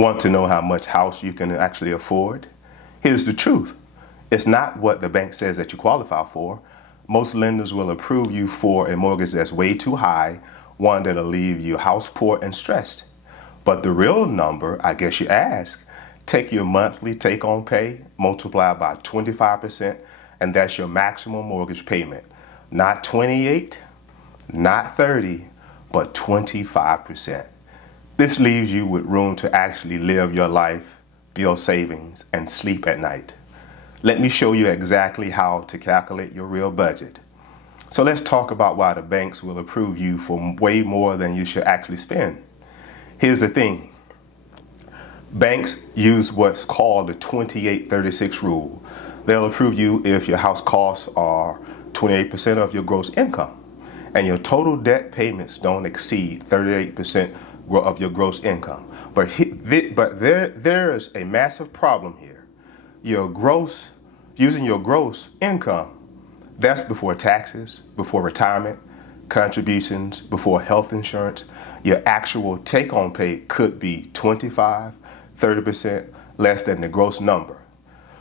Want to know how much house you can actually afford? Here's the truth. It's not what the bank says that you qualify for. Most lenders will approve you for a mortgage that's way too high, one that'll leave you house poor and stressed. But the real number, I guess you ask, take your monthly take-home pay, multiply by 25%, and that's your maximum mortgage payment. Not 28, not 30, but 25%. This leaves you with room to actually live your life, build savings, and sleep at night. Let me show you exactly how to calculate your real budget. So let's talk about why the banks will approve you for way more than you should actually spend. Here's the thing. Banks use what's called the 28-36 rule. They'll approve you if your house costs are 28% of your gross income and your total debt payments don't exceed 38% of your gross income. But there's a massive problem here. Using your gross income, that's before taxes, before retirement, contributions, before health insurance. Your actual take-home pay could be 25, 30% less than the gross number.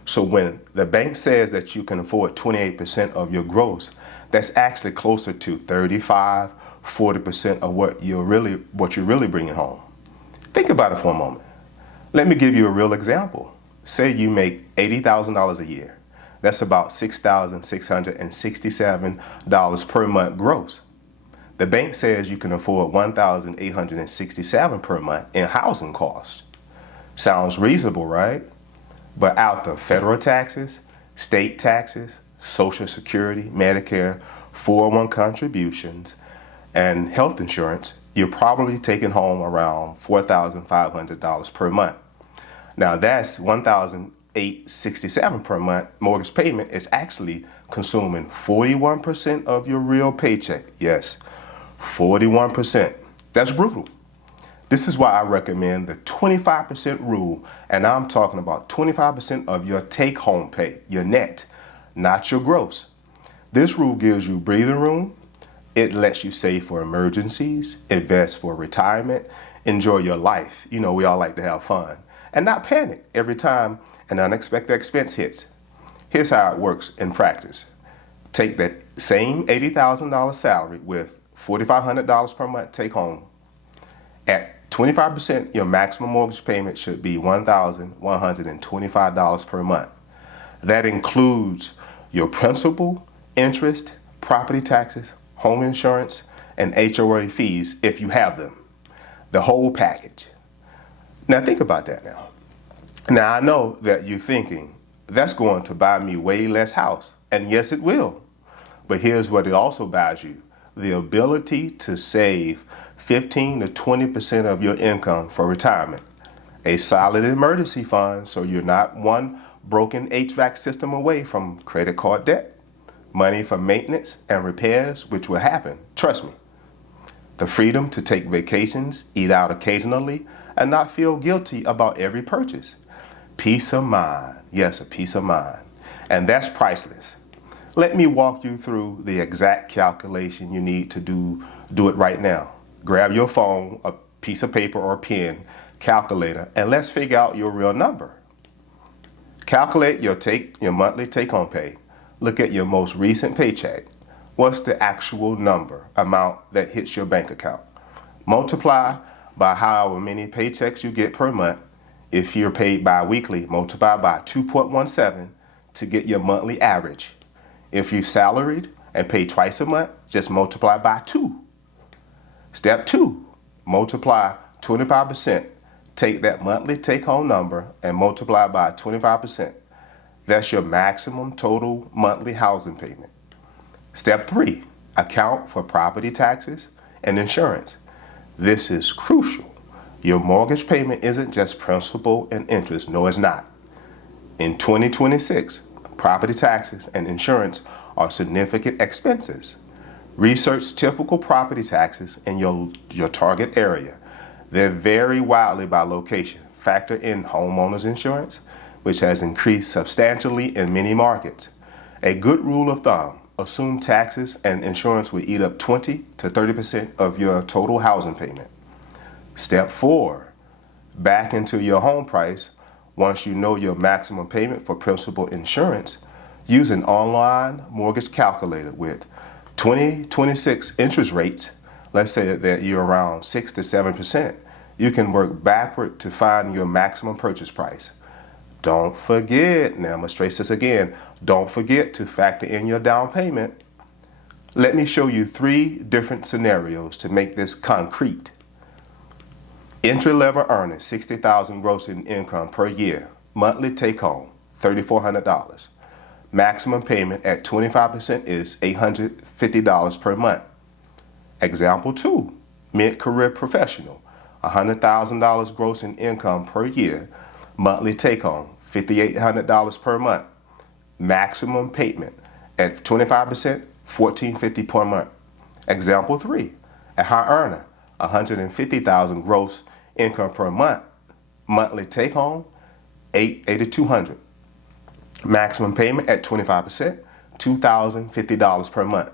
So when the bank says that you can afford 28% of your gross, that's actually closer to 35, 40% of what you're really bringing home. Think about it for a moment. Let me give you a real example. Say you make $80,000 a year. That's about $6,667 per month gross. The bank says you can afford $1,867 per month in housing costs. Sounds reasonable, right? But after federal taxes, state taxes, Social Security, Medicare, 401 contributions, and health insurance, you're probably taking home around $4,500 per month. Now that's $1,867 per month. Mortgage payment is actually consuming 41% of your real paycheck. Yes, 41%. That's brutal. This is why I recommend the 25% rule, and I'm talking about 25% of your take-home pay, your net, not your gross. This rule gives you breathing room. It lets you save for emergencies, invest for retirement, enjoy your life. You know, we all like to have fun. And not panic every time an unexpected expense hits. Here's how it works in practice. Take that same $80,000 salary with $4,500 per month take home. At 25%, your maximum mortgage payment should be $1,125 per month. That includes your principal, interest, property taxes, home insurance, and HOA fees if you have them. The whole package. Now think about that now. Now I know that you're thinking, that's going to buy me way less house. And yes, it will. But here's what it also buys you. The ability to save 15 to 20% of your income for retirement. A solid emergency fund so you're not one broken HVAC system away from credit card debt. Money for maintenance and repairs, which will happen. Trust me. The freedom to take vacations, eat out occasionally, and not feel guilty about every purchase. Peace of mind. Yes, a peace of mind. And that's priceless. Let me walk you through the exact calculation you need to do it right now. Grab your phone, a piece of paper or a pen, calculator, and let's figure out your real number. Calculate your monthly take-home pay. Look at your most recent paycheck. What's the actual amount that hits your bank account? Multiply by however many paychecks you get per month. If you're paid bi-weekly, multiply by 2.17 to get your monthly average. If you're salaried and paid twice a month, just multiply by 2. Step 2, multiply 25%. Take that monthly take-home number and multiply by 25%. That's your maximum total monthly housing payment. Step 3, account for property taxes and insurance. This is crucial. Your mortgage payment isn't just principal and interest. No, it's not. In 2026, property taxes and insurance are significant expenses. Research typical property taxes in your target area. They vary wildly by location. Factor in homeowners insurance, which has increased substantially in many markets. A good rule of thumb, assume taxes and insurance will eat up 20 to 30% of your total housing payment. Step 4, back into your home price once you know your maximum payment for principal insurance. Use an online mortgage calculator with 2026 interest rates. Let's say that you're around 6 to 7%. You can work backward to find your maximum purchase price. Don't forget, now I'm going to stress this again, don't forget to factor in your down payment. Let me show you 3 different scenarios to make this concrete. Entry level earnings, $60,000 gross in income per year. Monthly take home, $3,400. Maximum payment at 25% is $850 per month. Example 2, mid-career professional, $100,000 gross in income per year. Monthly take home, $5,800 per month. Maximum payment at 25%, $1,450 per month. Example 3, a high earner, $150,000 gross income per month. Monthly take home, $8,200. Maximum payment at 25%, $2,050 per month.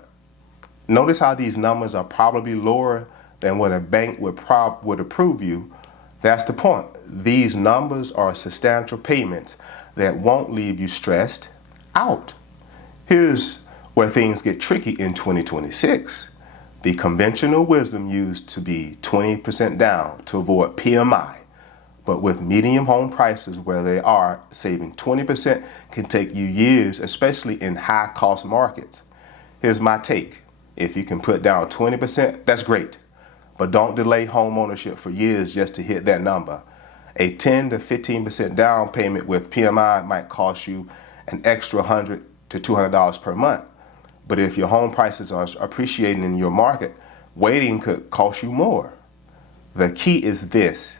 Notice how these numbers are probably lower than what a bank would approve you. That's the point. These numbers are substantial payments that won't leave you stressed out. Here's where things get tricky in 2026. The conventional wisdom used to be 20% down to avoid PMI. But with medium home prices where they are, saving 20% can take you years, especially in high cost markets. Here's my take. If you can put down 20%, that's great. But don't delay home ownership for years just to hit that number. A 10 to 15% down payment with PMI might cost you an extra $100 to $200 per month. But if your home prices are appreciating in your market, waiting could cost you more. The key is this.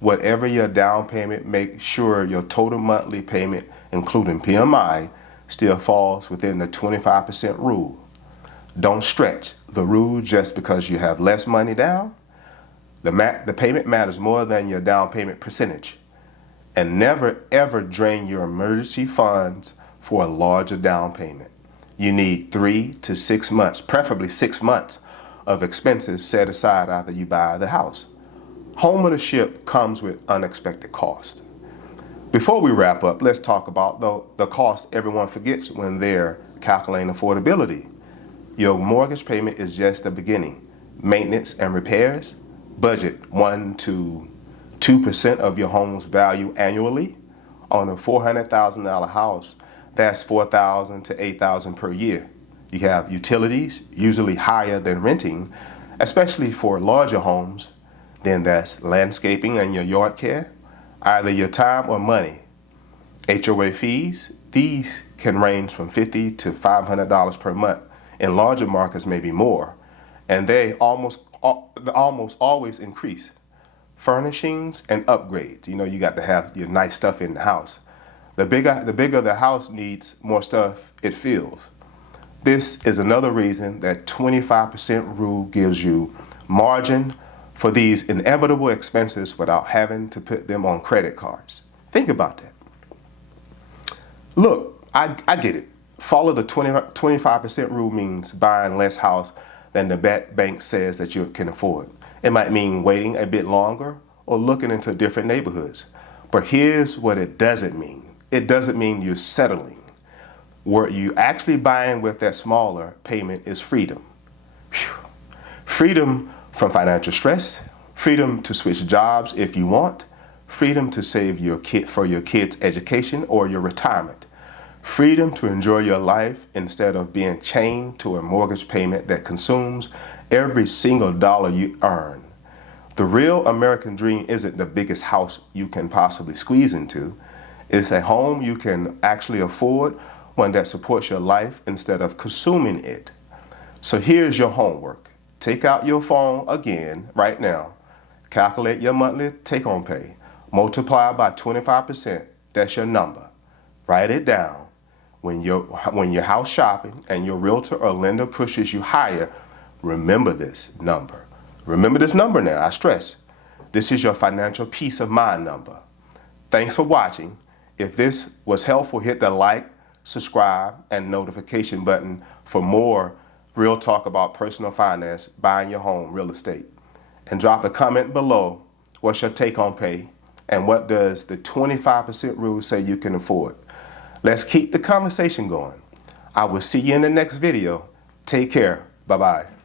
Whatever your down payment, make sure your total monthly payment, including PMI, still falls within the 25% rule. Don't stretch the rule just because you have less money down. The payment matters more than your down payment percentage. And never ever drain your emergency funds for a larger down payment. You need 3 to 6 months, preferably 6 months, of expenses set aside after you buy the house. Homeownership comes with unexpected costs. Before we wrap up, let's talk about the cost everyone forgets when they're calculating affordability. Your mortgage payment is just the beginning. Maintenance and repairs, budget 1 to 2% of your home's value annually. On a $400,000 house, that's $4,000 to $8,000 per year. You have utilities, usually higher than renting, especially for larger homes. Then that's landscaping and your yard care, either your time or money. HOA fees, these can range from $50 to $500 per month. In larger markets, maybe more. And they almost always increase. Furnishings and upgrades. You got to have your nice stuff in the house. The bigger the house needs, more stuff it feels. This is another reason that 25% rule gives you margin for these inevitable expenses without having to put them on credit cards. Think about that. Look, I get it. Follow the 25% rule means buying less house than the bank says that you can afford. It might mean waiting a bit longer or looking into different neighborhoods. But here's what it doesn't mean. It doesn't mean you're settling. What you actually buying with that smaller payment is freedom. Whew. Freedom from financial stress, freedom to switch jobs if you want, freedom to save for your kids' education or your retirement, freedom to enjoy your life instead of being chained to a mortgage payment that consumes every single dollar you earn. The real American dream isn't the biggest house you can possibly squeeze into. It's a home you can actually afford, one that supports your life instead of consuming it. So here's your homework. Take out your phone again right now. Calculate your monthly take-home pay. Multiply by 25%. That's your number. Write it down. When you're house shopping and your realtor or lender pushes you higher, remember this number. Remember this number now, I stress. This is your financial peace of mind number. Thanks for watching. If this was helpful, hit the like, subscribe, and notification button for more real talk about personal finance, buying your home, real estate. And drop a comment below. What's your take-home pay? And what does the 25% rule say you can afford? Let's keep the conversation going. I will see you in the next video. Take care. Bye-bye.